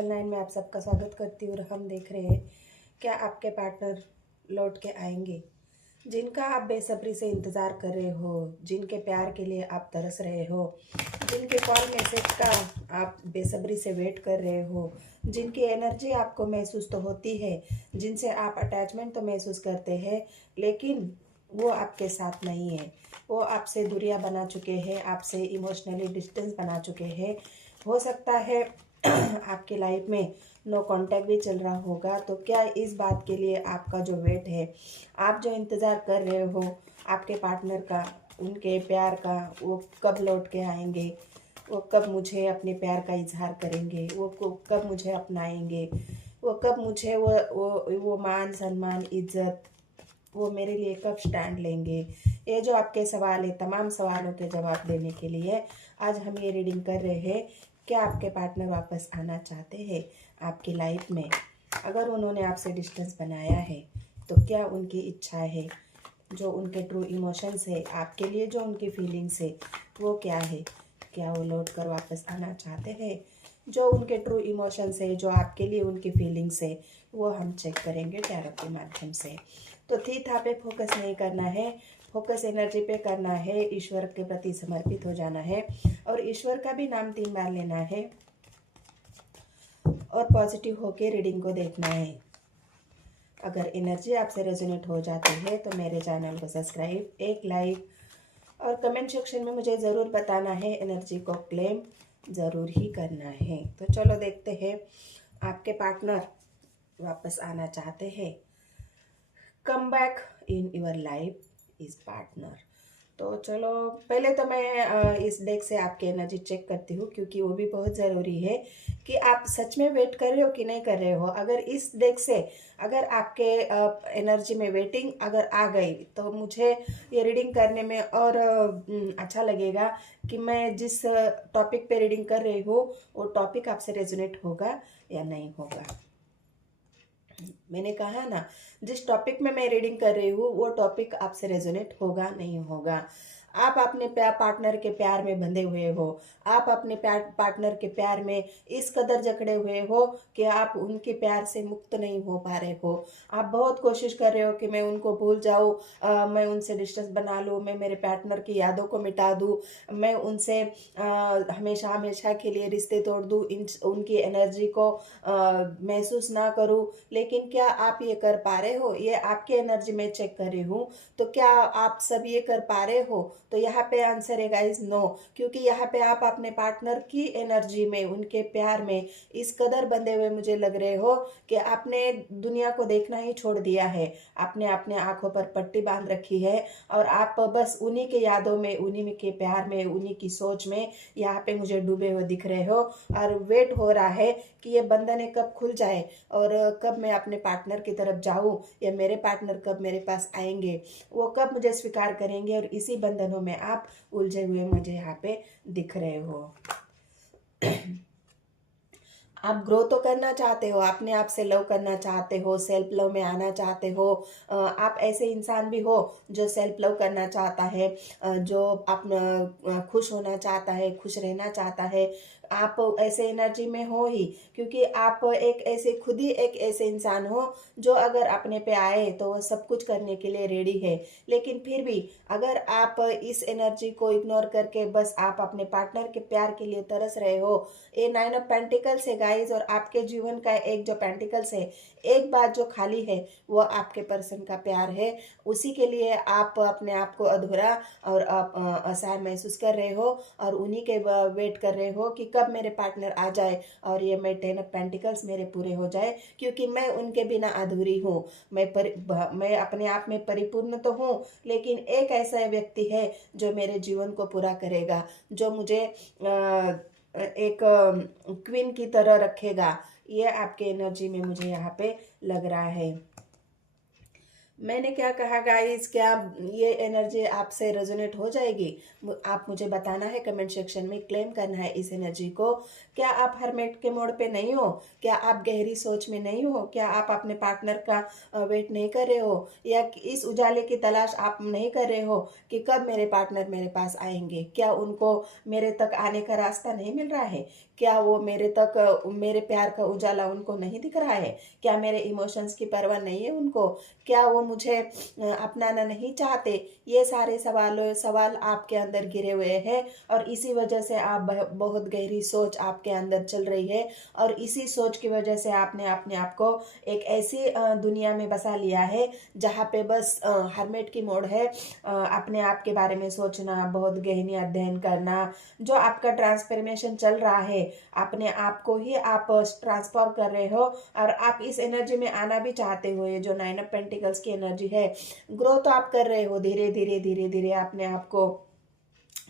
Oracle 9 में आप सबका स्वागत करती हूँ। और हम देख रहे हैं क्या आपके पार्टनर लौट के आएंगे, जिनका आप बेसब्री से इंतज़ार कर रहे हो, जिनके प्यार के लिए आप तरस रहे हो, जिनके कॉल मैसेज का आप बेसब्री से वेट कर रहे हो, जिनकी एनर्जी आपको महसूस तो होती है, जिनसे आप अटैचमेंट तो महसूस करते हैं, लेकिन वो आपके साथ नहीं है। वो आपसे दूरियां बना चुके हैं, आपसे इमोशनली डिस्टेंस बना चुके हैं। हो सकता है आपकी लाइफ में नो कांटेक्ट भी चल रहा होगा। तो क्या इस बात के लिए आपका जो वेट है, आप जो इंतज़ार कर रहे हो आपके पार्टनर का, उनके प्यार का, वो कब लौट के आएंगे, वो कब मुझे अपने प्यार का इजहार करेंगे, वो कब मुझे अपनाएंगे, वो कब मुझे वो मान सम्मान इज्जत वो मेरे लिए कब स्टैंड लेंगे। ये जो आपके सवाल है, तमाम सवालों के जवाब देने के लिए आज हम ये रीडिंग कर रहे हैं। क्या आपके पार्टनर वापस आना चाहते हैं आपकी लाइफ में? अगर उन्होंने आपसे डिस्टेंस बनाया है तो क्या उनकी इच्छा है, जो उनके ट्रू इमोशंस है आपके लिए, जो उनकी फीलिंग्स है वो क्या है? क्या वो लौट कर वापस आना चाहते हैं? जो उनके ट्रू इमोशंस है, जो आपके लिए उनकी फीलिंग्स है, वो हम चेक करेंगे टैरो के माध्यम से। तो थी था पे फोकस नहीं करना है, फोकस एनर्जी पे करना है, ईश्वर के प्रति समर्पित हो जाना है और ईश्वर का भी नाम 3 बार लेना है और पॉजिटिव होके रीडिंग को देखना है। अगर एनर्जी आपसे रेजोनेट हो जाती है तो मेरे चैनल को सब्सक्राइब, एक लाइक और कमेंट सेक्शन में मुझे ज़रूर बताना है। एनर्जी को क्लेम ज़रूर ही करना है। तो चलो देखते हैं आपके पार्टनर वापस आना चाहते हैं। Come back in your life is partner. तो चलो पहले तो मैं इस डेक से आपकी एनर्जी चेक करती हूँ, क्योंकि वो भी बहुत ज़रूरी है कि आप सच में वेट कर रहे हो कि नहीं कर रहे हो। अगर इस डेक से अगर आपके एनर्जी में वेटिंग अगर आ गई तो मुझे ये रीडिंग करने में और अच्छा लगेगा कि मैं जिस टॉपिक पे रीडिंग कर रही हूँ वो टॉपिक आपसे रेजोनेट होगा या नहीं होगा। मैंने कहा ना, जिस टॉपिक में मैं रीडिंग कर रही हूँ वो टॉपिक आपसे रेजोनेट होगा नहीं होगा। आप अपने पार्टनर के प्यार में बंधे हुए हो, आप अपने पार्टनर के प्यार में इस कदर जकड़े हुए हो कि आप उनके प्यार से मुक्त नहीं हो पा रहे हो। आप बहुत कोशिश कर रहे हो कि मैं उनको भूल जाऊँ, मैं उनसे डिस्टेंस बना लूँ, मैं मेरे पार्टनर की यादों को मिटा दूँ, मैं उनसे हमेशा हमेशा के लिए रिश्ते तोड़ दूँ, उनकी एनर्जी को महसूस ना करूँ। लेकिन क्या आप ये कर पा रहे हो? ये आपकी एनर्जी में चेक कर रही हूँ। तो क्या आप सब ये कर पा रहे हो? तो यहाँ पे आंसर है गाइस नो, क्योंकि यहाँ पे आप अपने पार्टनर की एनर्जी में, उनके प्यार में इस कदर बंधे हुए मुझे लग रहे हो कि आपने दुनिया को देखना ही छोड़ दिया है। आपने अपने आंखों पर पट्टी बांध रखी है और आप बस उन्हीं के यादों में, उन्हीं के प्यार में, उन्हीं की सोच में यहाँ पे मुझे डूबे हुए दिख रहे हो। और वेट हो रहा है कि ये बंधनें कब खुल जाए और कब मैं अपने पार्टनर की तरफ जाऊं, या मेरे पार्टनर कब मेरे पास आएंगे, वो कब मुझे स्वीकार करेंगे। और इसी बंधनों में आप उलझे हुए मुझे यहाँ पे दिख रहे हो। आप ग्रो तो करना चाहते हो, अपने आप से लव करना चाहते हो, सेल्फ लव में आना चाहते हो। आप ऐसे इंसान भी हो जो सेल्फ लव करना चाहता है, जो अपना खुश होना चाहता है, खुश रहना चाहता है। आप ऐसे एनर्जी में हो ही, क्योंकि आप एक ऐसे खुद ही एक ऐसे इंसान हो जो अगर अपने पे आए तो वो सब कुछ करने के लिए रेडी है। लेकिन फिर भी अगर आप इस एनर्जी को इग्नोर करके बस आप अपने पार्टनर के प्यार के लिए तरस रहे हो, ये 9 ऑफ पेंटिकल्स है गाइस। और आपके जीवन का एक जो पेंटिकल्स है, एक बात जो खाली है वो आपके पर्सन का प्यार है। उसी के लिए आप अपने आप को अधूरा और असहाय महसूस कर रहे हो और उन्हीं के वेट कर रहे हो कि कब मेरे पार्टनर आ जाए और ये मैं 10 ऑफ पेंटिकल्स मेरे पूरे हो जाए, क्योंकि मैं उनके बिना अधूरी हूँ। मैं अपने आप में परिपूर्ण तो हूँ, लेकिन एक ऐसा व्यक्ति है जो मेरे जीवन को पूरा करेगा, जो मुझे एक क्वीन की तरह रखेगा। ये आपके एनर्जी में मुझे यहाँ पे लग रहा है। मैंने क्या कहा गाइस, क्या ये एनर्जी आपसे रेजोनेट हो जाएगी? आप मुझे बताना है कमेंट सेक्शन में, क्लेम करना है इस एनर्जी को। क्या आप हरमेट के मोड पे नहीं हो? क्या आप गहरी सोच में नहीं हो? क्या आप अपने पार्टनर का वेट नहीं कर रहे हो, या इस उजाले की तलाश आप नहीं कर रहे हो कि कब मेरे पार्टनर मेरे पास आएंगे? क्या उनको मेरे तक आने का रास्ता नहीं मिल रहा है? क्या वो मेरे तक मेरे प्यार का उजाला उनको नहीं दिख रहा है? क्या मेरे इमोशंस की परवाह नहीं है उनको? क्या वो मुझे अपनाना नहीं चाहते? ये सारे सवाल आपके अंदर घिरे हुए हैं, और इसी वजह से आप बहुत गहरी सोच आपके अंदर चल रही है, और इसी सोच की वजह से आपने अपने आप को एक ऐसी दुनिया में बसा लिया है जहाँ पे बस हरमेट की मोड़ है। अपने आप के बारे में सोचना, बहुत गहनी अध्ययन करना, जो आपका ट्रांसफॉर्मेशन चल रहा है, अपने आप को ही आप ट्रांसफॉर्म कर रहे हो, और आप इस एनर्जी में आना भी चाहते हो। ये जो 9 ऑफ पेंटिकल्स की एनर्जी है, ग्रो तो आप कर रहे हो, धीरे धीरे धीरे धीरे अपने आप को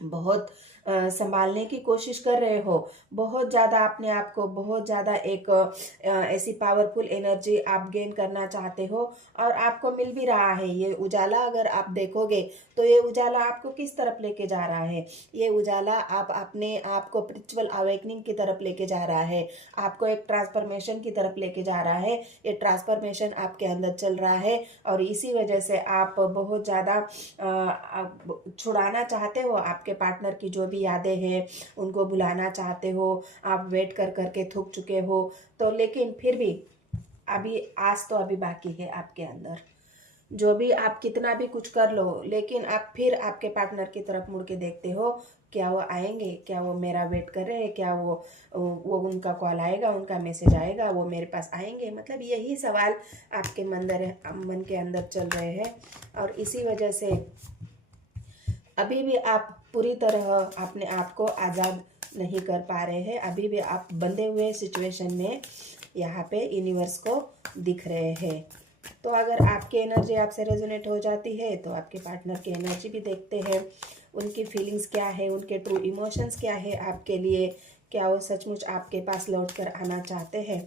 बहुत संभालने की कोशिश कर रहे हो, बहुत ज़्यादा अपने आप को, बहुत ज़्यादा एक ऐसी पावरफुल एनर्जी आप गेन करना चाहते हो, और आपको मिल भी रहा है ये उजाला। अगर आप देखोगे तो ये उजाला आपको किस तरफ लेके जा रहा है? ये उजाला आप अपने आप को स्पिरिचुअल अवेकनिंग की तरफ लेके जा रहा है, आपको एक ट्रांसफॉर्मेशन की तरफ लेके जा रहा है। ये ट्रांसफॉर्मेशन आपके अंदर चल रहा है, और इसी वजह से आप बहुत ज़्यादा छुड़ाना चाहते हो आपके पार्टनर की जो भी यादें हैं, उनको भुलाना चाहते हो। आप वेट कर करके थक चुके हो, तो लेकिन फिर भी अभी आज तो अभी बाकी है आपके अंदर। जो भी आप कितना भी कुछ कर लो, लेकिन आप फिर आपके पार्टनर की तरफ मुड़ के देखते हो, क्या वो आएंगे? क्या वो मेरा वेट कर रहे हैं? क्या वो उनका कॉल आएगा, उनका मैसेज आएगा, वो मेरे पास आएंगे? मतलब यही सवाल आपके मन के अंदर चल रहे हैं, और इसी वजह से अभी भी आप पूरी तरह अपने आप को आज़ाद नहीं कर पा रहे हैं। अभी भी आप बंधे हुए सिचुएशन में यहाँ पे यूनिवर्स को दिख रहे हैं। तो अगर आपकी एनर्जी आपसे रेजोनेट हो जाती है तो आपके पार्टनर की एनर्जी भी देखते हैं, उनकी फीलिंग्स क्या है, उनके ट्रू इमोशंस क्या है आपके लिए, क्या वो सचमुच आपके पास लौट कर आना चाहते हैं।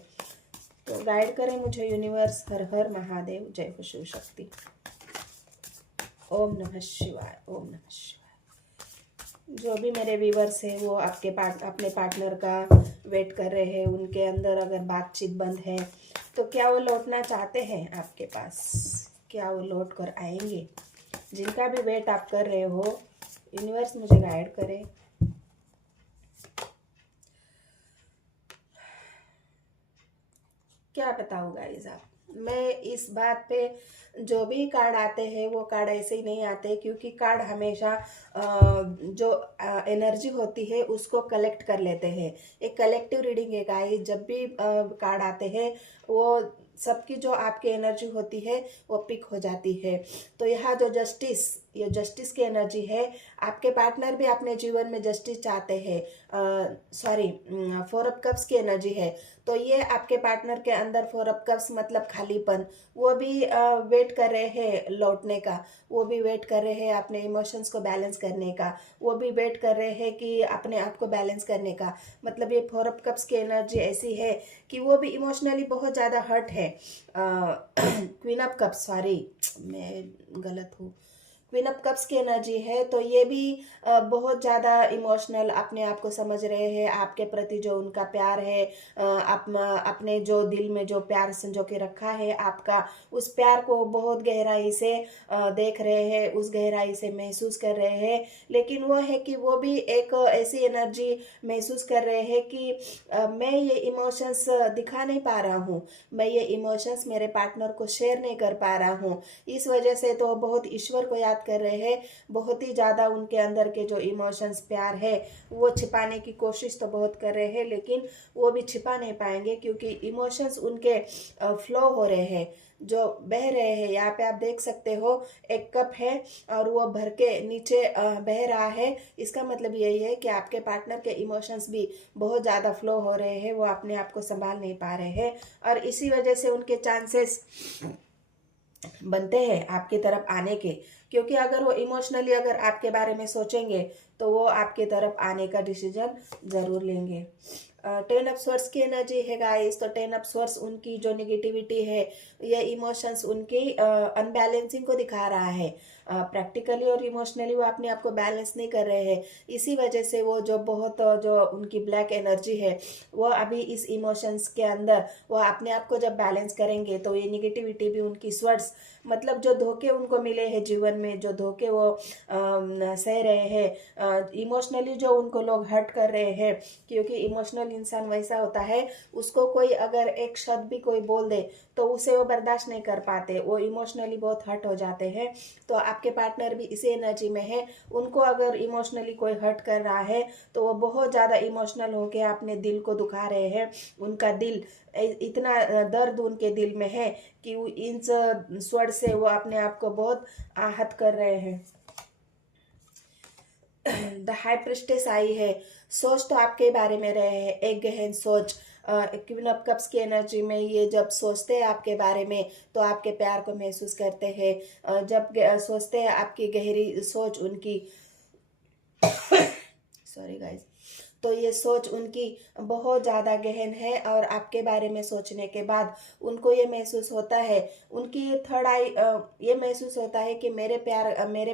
तो गाइड करें मुझे यूनिवर्स। हर हर महादेव, जय हो शिव शक्ति। ओम नमः शिवाय, ओम नमः शिवाय। जो भी मेरे व्यूवर्स हैं वो अपने पार्टनर का वेट कर रहे हैं, उनके अंदर अगर बातचीत बंद है तो क्या वो लौटना चाहते हैं आपके पास? क्या वो लौट कर आएंगे? जिनका भी वेट आप कर रहे हो, यूनिवर्स मुझे गाइड करे। क्या बताऊँ गाइस आप, मैं इस बात पे, जो भी कार्ड आते हैं वो कार्ड ऐसे ही नहीं आते, क्योंकि कार्ड हमेशा जो एनर्जी होती है उसको कलेक्ट कर लेते हैं। एक कलेक्टिव रीडिंग है गाइस। जब भी कार्ड आते हैं वो सबकी जो आपकी एनर्जी होती है वो पिक हो जाती है। तो यहाँ जो ये जस्टिस की एनर्जी है, आपके पार्टनर भी अपने जीवन में जस्टिस चाहते हैं। सॉरी, 4 ऑफ कप्स की एनर्जी है, तो ये आपके पार्टनर के अंदर 4 ऑफ कप्स मतलब खालीपन, वो भी वेट कर रहे हैं लौटने का, वो भी वेट कर रहे हैं अपने इमोशंस को बैलेंस करने का, वो भी वेट कर रहे हैं कि अपने आप को बैलेंस करने का। मतलब ये 4 ऑफ कप्स की एनर्जी ऐसी है कि वो भी इमोशनली बहुत ज़्यादा हर्ट है। क्वीन ऑफ कप्स, सॉरी मैं गलत हूँ, क्वीन ऑफ कप्स की एनर्जी है, तो ये भी बहुत ज़्यादा इमोशनल, अपने आप को समझ रहे हैं, आपके प्रति जो उनका प्यार है, अपने जो दिल में जो प्यार संजो के रखा है आपका, उस प्यार को बहुत गहराई से देख रहे हैं, उस गहराई से महसूस कर रहे हैं। लेकिन वो है कि वो भी एक ऐसी एनर्जी महसूस कर रहे हैं कि मैं ये इमोशंस दिखा नहीं पा रहा हूँ, मैं ये इमोशंस मेरे पार्टनर को शेयर नहीं कर पा रहा हूँ। इस वजह से तो बहुत ईश्वर को याद कर रहे हैं, बहुत ही ज़्यादा उनके अंदर के जो इमोशंस, प्यार है, वो छिपाने की कोशिश तो बहुत कर रहे हैं, लेकिन वो भी छिपा नहीं पाएंगे, क्योंकि इमोशंस उनके फ्लो हो रहे हैं, जो बह रहे हैं। यहाँ पे आप देख सकते हो एक कप है और वो भर के नीचे बह रहा है। इसका मतलब यही है कि आपके पार्टनर के इमोशंस भी बहुत ज़्यादा फ्लो हो रहे हैं, वो अपने आप को संभाल नहीं पा रहे हैं, और इसी वजह से उनके चांसेस बनते हैं आपकी तरफ आने के। क्योंकि अगर वो इमोशनली अगर आपके बारे में सोचेंगे तो वो आपकी तरफ आने का डिसीजन ज़रूर लेंगे। 10 ऑफ स्वॉर्ड्स की एनर्जी है गाइस। तो 10 ऑफ स्वॉर्ड्स उनकी जो निगेटिविटी है, ये इमोशंस उनकी अनबैलेंसिंग को दिखा रहा है। प्रैक्टिकली और इमोशनली वो अपने आप को बैलेंस नहीं कर रहे हैं। इसी वजह से वो जो बहुत जो उनकी ब्लैक एनर्जी है, वो अभी इस इमोशंस के अंदर वो अपने आप को जब बैलेंस करेंगे तो ये निगेटिविटी भी उनकी स्वर्ड्स, मतलब जो धोखे उनको मिले हैं जीवन में, जो धोखे वो सह रहे हैं, इमोशनली जो उनको लोग हर्ट कर रहे हैं, क्योंकि इमोशनल इंसान वैसा होता है, उसको कोई अगर एक शब्द भी कोई बोल दे तो उसे वो बर्दाश्त नहीं कर पाते, वो इमोशनली बहुत हर्ट हो जाते हैं। तो आपके पार्टनर भी इसी एनर्जी में है, उनको अगर इमोशनली कोई हर्ट कर रहा है तो वो बहुत ज़्यादा इमोशनल होके अपने दिल को दुखा रहे हैं। उनका दिल इतना दर्द उनके दिल में है कि इन स्वर से वो अपने आप को बहुत आहत कर रहे हैं। द हाई प्रिस्टेस आई है, सोच तो आपके बारे में रहे हैं, एक गहन सोच। क्वीन ऑफ कप्स की एनर्जी में ये जब सोचते हैं आपके बारे में तो आपके प्यार को महसूस करते हैं। जब सोचते हैं आपकी गहरी सोच उनकी सॉरी गाइस, तो ये सोच उनकी बहुत ज़्यादा गहन है और आपके बारे में सोचने के बाद उनको ये महसूस होता है, उनकी थर्ड आई ये महसूस होता है कि मेरे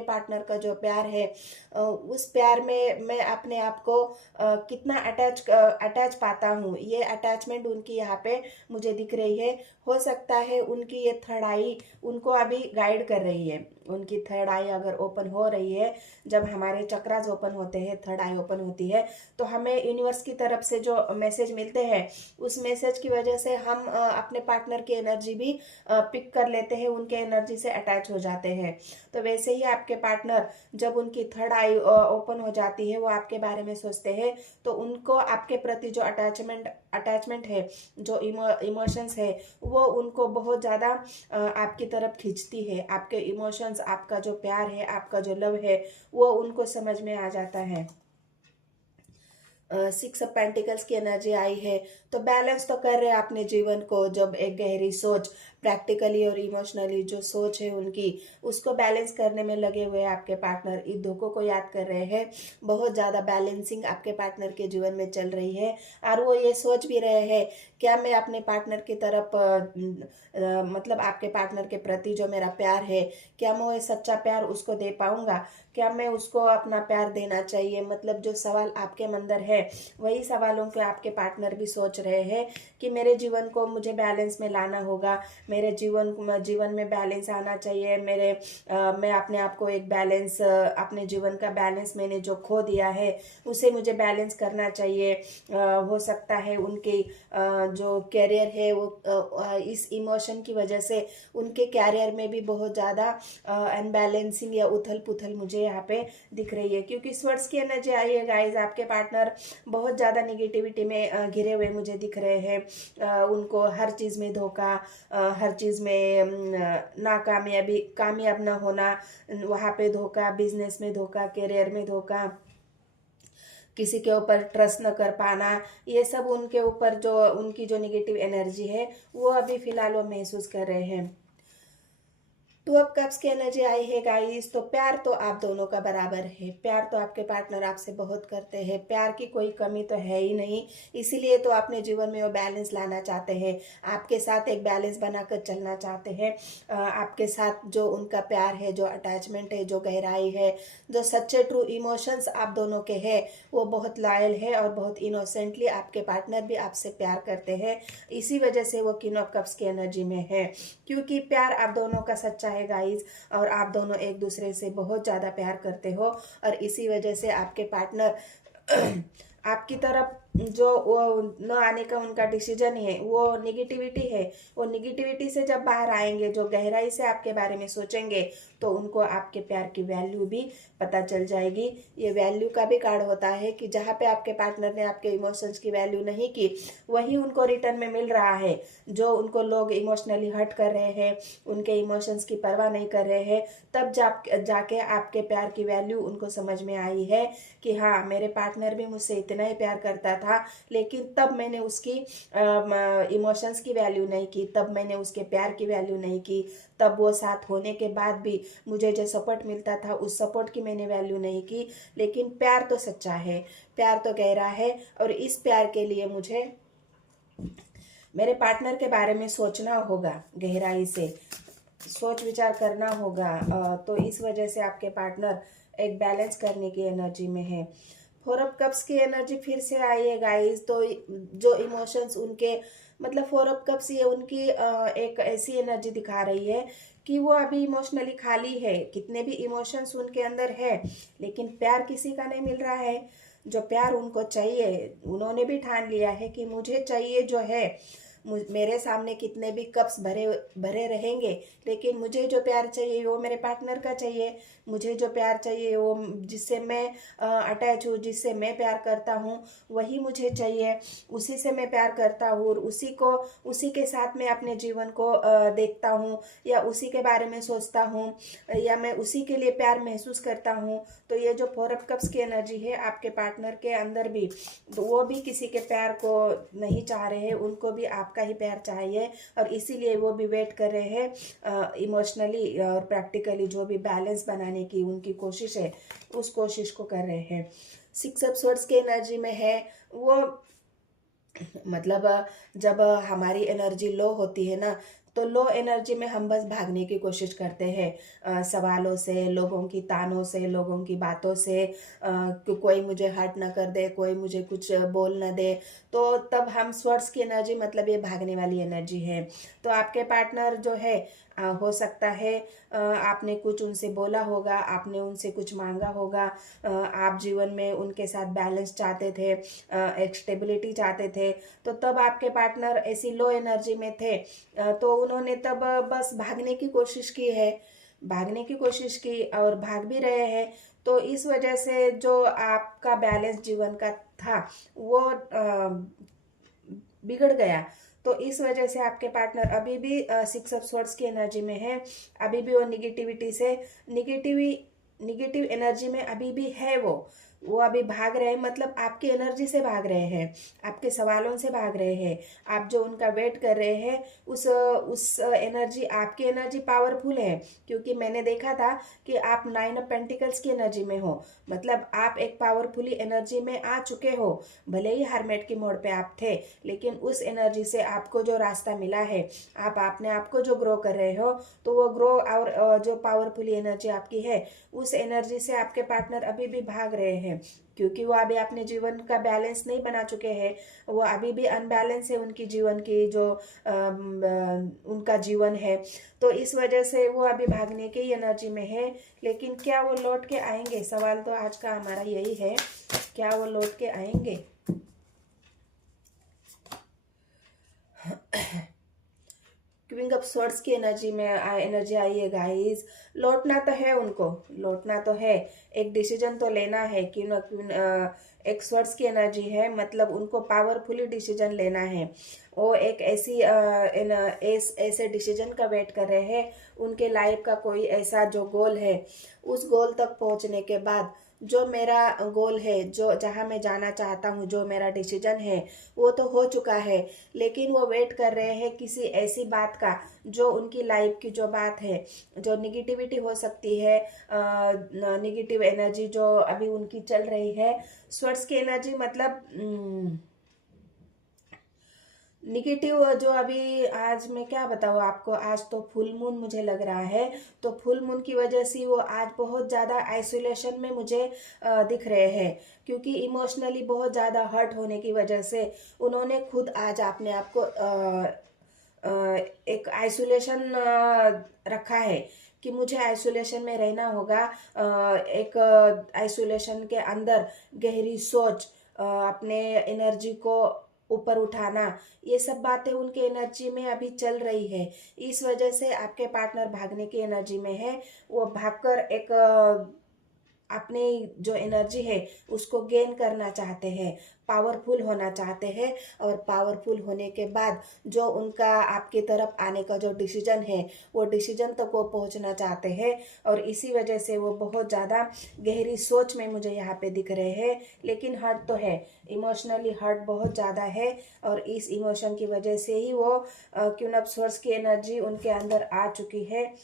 पार्टनर का जो प्यार है उस प्यार में मैं अपने आप को कितना अटैच पाता हूँ। ये अटैचमेंट उनकी यहाँ पे मुझे दिख रही है। हो सकता है उनकी ये थर्ड आई उनको अभी गाइड कर रही है। उनकी थर्ड आई अगर ओपन हो रही है, जब हमारे चक्रास ओपन होते हैं, थर्ड आई ओपन होती है, तो हमें यूनिवर्स की तरफ से जो मैसेज मिलते हैं उस मैसेज की वजह से हम अपने पार्टनर की एनर्जी भी पिक कर लेते हैं, उनके एनर्जी से अटैच हो जाते हैं। तो वैसे ही आपके पार्टनर जब उनकी थर्ड आई ओपन हो जाती है, वो आपके बारे में सोचते हैं, तो उनको आपके प्रति जो अटैचमेंट है, जो इमोशंस है, वो उनको बहुत ज़्यादा आपकी तरफ खींचती है। आपके इमोशंस, आपका जो प्यार है, आपका जो लव है, वो उनको समझ में आ जाता है। 6 ऑफ पेंटिकल्स की एनर्जी आई है, तो बैलेंस तो कर रहे हैं अपने जीवन को। जब एक गहरी सोच, प्रैक्टिकली और इमोशनली जो सोच है उनकी, उसको बैलेंस करने में लगे हुए आपके पार्टनर इस दुखों को याद कर रहे हैं। बहुत ज़्यादा बैलेंसिंग आपके पार्टनर के जीवन में चल रही है और वो ये सोच भी रहे हैं, क्या मैं अपने पार्टनर की तरफ मतलब आपके पार्टनर के प्रति जो मेरा प्यार है, क्या मैं वो सच्चा प्यार उसको दे पाऊंगा, क्या मैं उसको अपना प्यार देना चाहिए। मतलब जो सवाल आपके अंदर है, वही सवालों के आपके पार्टनर भी सोच रहे हैं कि मेरे जीवन को मुझे बैलेंस में लाना होगा, मेरे जीवन में बैलेंस आना चाहिए। मैं अपने आप को एक बैलेंस, अपने जीवन का बैलेंस मैंने जो खो दिया है उसे मुझे बैलेंस करना चाहिए। हो सकता है उनके जो कैरियर है वो इस इमोशन की वजह से उनके कैरियर में भी बहुत ज़्यादा अनबैलेंसिंग या उथल पुथल मुझे यहाँ पे दिख रही है। क्योंकि स्वर्ड्स की एनर्जी आई है गाइज, आपके पार्टनर बहुत ज़्यादा निगेटिविटी में घिरे हुए मुझे दिख रहे हैं। उनको हर चीज़ में धोखा, हर चीज़ में कामयाब ना होना, वहाँ पे धोखा, बिजनेस में धोखा, करियर में धोखा, किसी के ऊपर ट्रस्ट न कर पाना, ये सब उनके ऊपर जो उनकी जो निगेटिव एनर्जी है वो अभी फिलहाल वो महसूस कर रहे हैं। 2 ऑफ कप्स की एनर्जी आई है गाइस, तो प्यार तो आप दोनों का बराबर है। प्यार तो आपके पार्टनर आपसे बहुत करते हैं, प्यार की कोई कमी तो है ही नहीं। इसीलिए तो अपने जीवन में वो बैलेंस लाना चाहते हैं, आपके साथ एक बैलेंस बनाकर चलना चाहते हैं। आपके साथ जो उनका प्यार है, जो अटैचमेंट है, जो गहराई है, जो सच्चे ट्रू इमोशंस आप दोनों के हैं, वो बहुत लॉयल है और बहुत इनोसेंटली आपके पार्टनर भी आपसे प्यार करते हैं। इसी वजह से वो किंग ऑफ कप्स की एनर्जी में है, क्योंकि प्यार आप दोनों का सच्चा है गाइज, और आप दोनों एक दूसरे से बहुत ज़्यादा प्यार करते हो। और इसी वजह से आपके पार्टनर आपकी तरफ जो वो न आने का उनका डिसीजन है, वो निगेटिविटी है। वो निगेटिविटी से जब बाहर आएंगे, जो गहराई से आपके बारे में सोचेंगे, तो उनको आपके प्यार की वैल्यू भी पता चल जाएगी। ये वैल्यू का भी कार्ड होता है कि जहाँ पे आपके पार्टनर ने आपके इमोशंस की वैल्यू नहीं की, वही उनको रिटर्न में मिल रहा है। जो उनको लोग इमोशनली हर्ट कर रहे हैं, उनके इमोशंस की परवाह नहीं कर रहे हैं, तब जाके आपके प्यार की वैल्यू उनको समझ में आई है कि हाँ, मेरे पार्टनर भी मुझसे इतना ही प्यार करता था, लेकिन तब मैंने उसकी इमोशंस की वैल्यू नहीं की, तब मैंने उसके प्यार की वैल्यू नहीं की, तब वो साथ होने के बाद भी मुझे जो सपोर्ट मिलता था उस सपोर्ट की मैंने वैल्यू नहीं की। लेकिन प्यार तो सच्चा है, प्यार तो गहरा है, और इस प्यार के लिए मुझे मेरे पार्टनर के बारे में सोचना होगा, गहराई से सोच विचार करना होगा। तो इस वजह से आपके पार्टनर एक बैलेंस करने की एनर्जी में है। 4 ऑफ कप्स की एनर्जी फिर से आई है गाइस, तो जो इमोशंस उनके, मतलब 4 ऑफ कप्स ये उनकी एक ऐसी एनर्जी दिखा रही है कि वो अभी इमोशनली खाली है। कितने भी इमोशंस उनके अंदर है, लेकिन प्यार किसी का नहीं मिल रहा है। जो प्यार उनको चाहिए, उन्होंने भी ठान लिया है कि मुझे चाहिए जो है, मेरे सामने कितने भी कप्स भरे भरे रहेंगे, लेकिन मुझे जो प्यार चाहिए वो मेरे पार्टनर का चाहिए। मुझे जो प्यार चाहिए वो जिससे मैं अटैच हूँ, जिससे मैं प्यार करता हूँ, वही मुझे चाहिए। उसी से मैं प्यार करता हूँ और उसी के साथ मैं अपने जीवन को देखता हूँ, या उसी के बारे में सोचता हूँ, या मैं उसी के लिए प्यार महसूस करता हूँ। तो ये जो 4 ऑफ कप्स की एनर्जी है आपके पार्टनर के अंदर भी, तो वो भी किसी के प्यार को नहीं चाह रहे हैं, उनको भी आपका ही प्यार चाहिए, और इसीलिए वो भी वेट कर रहे हैं इमोशनली और प्रैक्टिकली। जो भी बैलेंस बनाने की उनकी कोशिश है, उस कोशिश को कर रहे हैं। 6 ऑफ सोर्ड्स की एनर्जी में है वो, मतलब जब हमारी एनर्जी लो होती है ना, तो लो एनर्जी में हम बस भागने की कोशिश करते हैं, सवालों से, लोगों की तानों से, लोगों की बातों से, कि कोई मुझे हर्ट ना कर दे, कोई मुझे कुछ बोल ना दे। तो तब हम स्वर्ड्स की एनर्जी, मतलब ये भागने वाली एनर्जी है। तो आपके पार्टनर जो है, हो सकता है आपने कुछ उनसे बोला होगा, आपने उनसे कुछ मांगा होगा, आप जीवन में उनके साथ बैलेंस चाहते थे, एक स्टेबिलिटी चाहते थे। तो तब आपके पार्टनर ऐसी लो एनर्जी में थे, तो उन्होंने तब बस भागने की कोशिश की है, भागने की कोशिश की और भाग भी रहे हैं। तो इस वजह से जो आपका बैलेंस जीवन का था वो बिगड़ गया। तो इस वजह से आपके पार्टनर अभी भी 6 ऑफ सोर्ड्स की एनर्जी में है, अभी भी वो निगेटिविटी से, निगेटिव एनर्जी में अभी भी है वो अभी भाग रहे हैं, मतलब आपकी एनर्जी से भाग रहे हैं, आपके सवालों से भाग रहे हैं। आप जो उनका वेट कर रहे हैं, उस एनर्जी, आपकी एनर्जी पावरफुल है, क्योंकि मैंने देखा था कि आप 9 ऑफ पेंटिकल्स की एनर्जी में हो, मतलब आप एक पावरफुली एनर्जी में आ चुके हो। भले ही हरमेट की मोड़ पे आप थे, लेकिन उस एनर्जी से आपको जो रास्ता मिला है, आप अपने आप को जो ग्रो कर रहे हो, तो वो ग्रो और जो पावरफुली एनर्जी आपकी है, उस एनर्जी से आपके पार्टनर अभी भी भाग रहे हैं, क्योंकि वो अभी अपने जीवन का बैलेंस नहीं बना चुके हैं। वो अभी भी अनबैलेंस है, उनकी जीवन की जो उनका जीवन है। तो इस वजह से वो अभी भागने की एनर्जी में है। लेकिन क्या वो लौट के आएंगे, सवाल तो आज का हमारा यही है, क्या वो लौट के आएंगे। क्वीन ऑफ स्वॉर्ड्स की एनर्जी में एनर्जी आई है गाइस। लौटना तो है उनको, लौटना तो है, एक डिसीजन तो लेना है। क्वीन एक स्वॉर्ड्स की एनर्जी है, मतलब उनको पावरफुली डिसीजन लेना है। वो एक ऐसे डिसीजन का वेट कर रहे हैं, उनके लाइफ का कोई ऐसा जो गोल है, उस गोल तक पहुंचने के बाद, जो मेरा गोल है, जो जहाँ मैं जाना चाहता हूँ, जो मेरा डिसीजन है, वो तो हो चुका है, लेकिन वो वेट कर रहे हैं किसी ऐसी बात का, जो उनकी लाइफ की जो बात है, जो निगेटिविटी हो सकती है, निगेटिव एनर्जी जो अभी उनकी चल रही है। स्वर्ड्स की एनर्जी मतलब निगेटिव जो अभी, आज मैं क्या बताऊँ आपको, आज तो फुल मून मुझे लग रहा है, तो फुल मून की वजह से वो आज बहुत ज़्यादा आइसोलेशन में मुझे दिख रहे हैं, क्योंकि इमोशनली बहुत ज़्यादा हर्ट होने की वजह से उन्होंने खुद आज अपने आप को एक आइसोलेशन रखा है, कि मुझे आइसोलेशन में रहना होगा। एक आइसोलेशन के अंदर गहरी सोच, अपने एनर्जी को ऊपर उठाना, ये सब बातें उनके एनर्जी में अभी चल रही है। इस वजह से आपके पार्टनर भागने की एनर्जी में है। वो भागकर एक अपनी जो एनर्जी है उसको गेन करना चाहते हैं, पावरफुल होना चाहते हैं, और पावरफुल होने के बाद जो उनका आपकी तरफ आने का जो डिसीजन है, वो डिसीजन तक वो पहुंचना चाहते हैं। और इसी वजह से वो बहुत ज़्यादा गहरी सोच में मुझे यहाँ पे दिख रहे हैं। लेकिन हर्ट तो है, इमोशनली हर्ट बहुत ज़्यादा है, और इस इमोशन की वजह से ही वो क्वीन ऑफ सोर्ड्स की एनर्जी उनके अंदर आ चुकी है।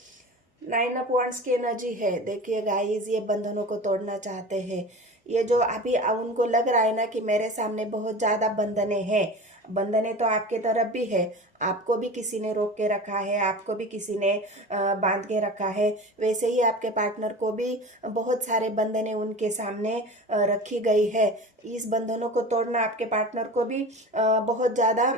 9 ऑफ वांड्स की एनर्जी है। देखिए गाइस, ये बंधनों को तोड़ना चाहते हैं। ये जो अभी उनको लग रहा है ना कि मेरे सामने बहुत ज़्यादा बंधने हैं, बंधने तो आपके तरफ भी है, आपको भी किसी ने रोक के रखा है, आपको भी किसी ने बांध के रखा है, वैसे ही आपके पार्टनर को भी बहुत सारे बंधने उनके सामने रखी गई है। इस बंधनों को तोड़ना आपके पार्टनर को भी बहुत ज़्यादा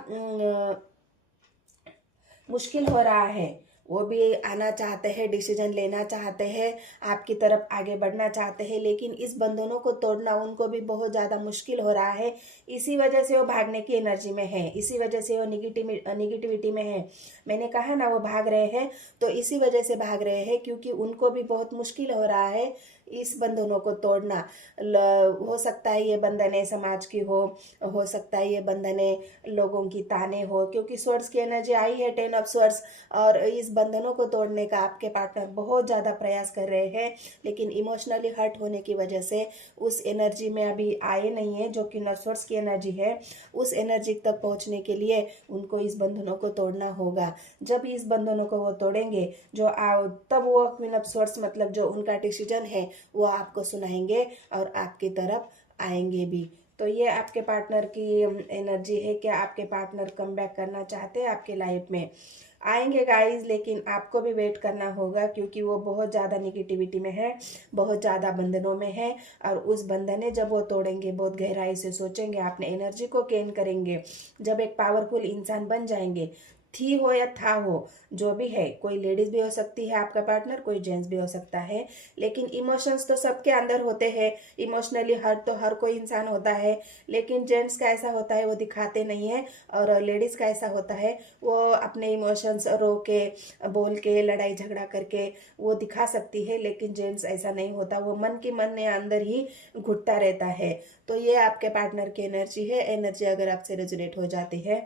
मुश्किल हो रहा है। वो भी आना चाहते हैं, डिसीजन लेना चाहते हैं, आपकी तरफ आगे बढ़ना चाहते हैं, लेकिन इस बंधनों को तोड़ना उनको भी बहुत ज़्यादा मुश्किल हो रहा है। इसी वजह से वो भागने की एनर्जी में है, इसी वजह से वो निगेटिविटी में है। मैंने कहा ना वो भाग रहे हैं, तो इसी वजह से भाग रहे हैं, क्योंकि उनको भी बहुत मुश्किल हो रहा है इस बंधनों को तोड़ना। हो सकता है ये बंधने समाज की हो सकता है ये बंधने लोगों की ताने हो, क्योंकि स्वर्ड्स की एनर्जी आई है, 10 ऑफ स्वर्ड्स। और इस बंधनों को तोड़ने का आपके पार्टनर बहुत ज़्यादा प्रयास कर रहे हैं, लेकिन इमोशनली हर्ट होने की वजह से उस एनर्जी में अभी आए नहीं है, जो कि स्वर्ड्स की एनर्जी है। उस एनर्जी तक पहुंचने के लिए उनको इस बंधनों को तोड़ना होगा। जब इस बंधनों को वो तोड़ेंगे, तब वो क्वीन ऑफ स्वर्ड्स मतलब जो उनका डिसीजन है वो आपको सुनाएंगे और आपकी तरफ आएंगे भी। तो ये आपके पार्टनर की एनर्जी है। क्या आपके पार्टनर कम बैक करना चाहते हैं आपके लाइफ में? आएंगे गाइस, लेकिन आपको भी वेट करना होगा, क्योंकि वो बहुत ज़्यादा निगेटिविटी में है, बहुत ज़्यादा बंधनों में है। और उस बंधने जब वो तोड़ेंगे, बहुत गहराई से सोचेंगे, अपने एनर्जी को गेन करेंगे, जब एक पावरफुल इंसान बन जाएंगे, थी हो या था हो, जो भी है, कोई लेडीज भी हो सकती है आपका पार्टनर, कोई जेंट्स भी हो सकता है, लेकिन इमोशंस तो सबके अंदर होते हैं। इमोशनली हर्ट तो हर कोई इंसान होता है, लेकिन जेंट्स का ऐसा होता है वो दिखाते नहीं है, और लेडीज का ऐसा होता है वो अपने इमोशंस रो के, बोल के, लड़ाई झगड़ा करके वो दिखा सकती है, लेकिन जेंट्स ऐसा नहीं होता, वो मन की मन में अंदर ही घुटता रहता है। तो ये आपके पार्टनर की एनर्जी है। एनर्जी अगर आपसे रेजोनेट हो जाती है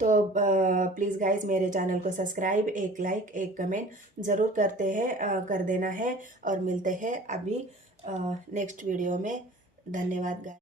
तो प्लीज़ गाइज मेरे चैनल को सब्सक्राइब, एक लाइक, एक कमेंट ज़रूर कर देना है। और मिलते हैं अभी नेक्स्ट वीडियो में। धन्यवाद गाइज।